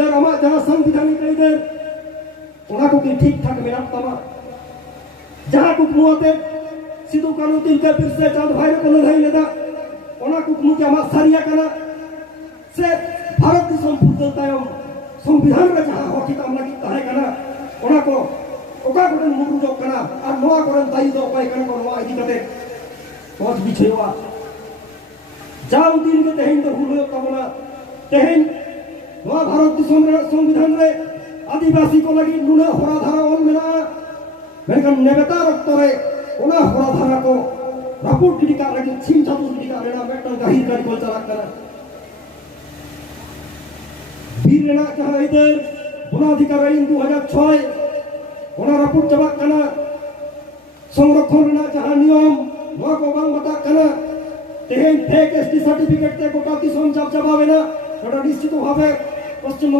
आमार जहाँ संविधानिक आइदार ओना को की ठीक ठाक मेरा तमा जहाँ कुकमुआते सिद्धू कानू तिलका पिरसे चाँद भाई को लड़ाई लेदा ओना कुकमु के आमार सारिया कना से भारत की संपूर्णता एवं संविधान में जहाँ हकी काम लगी ताहे कना ओना को ओका कोन मुरु जो कना और नोआ कोन दाई दो पाई कना को नोआ इदी कते पहुंच बिछेवा जाऊ दिन के तेहिन तो हुलो कबना तेहिन नोआ भारत की संविधान रे आदिवासी को लगी नुना होरा धारा ऑन मेना मेकन नेबेता रक्तरे ओना होरा धारा को रापुट गिडिका लगी छिम छातु गिडिका रेना मेटन गाहिर कर बोल चला करा वीर रेना जहां इधर बुनाधिकार आईन 2006 ओना रापुट चबा कना संरक्षण रेना जहां नियम नोआ को बांग बता कना तेहेन फेक एसटी सर्टिफिकेट ते गोटा की सोम जब जबावेना ओटा निश्चित भावे पश्चिम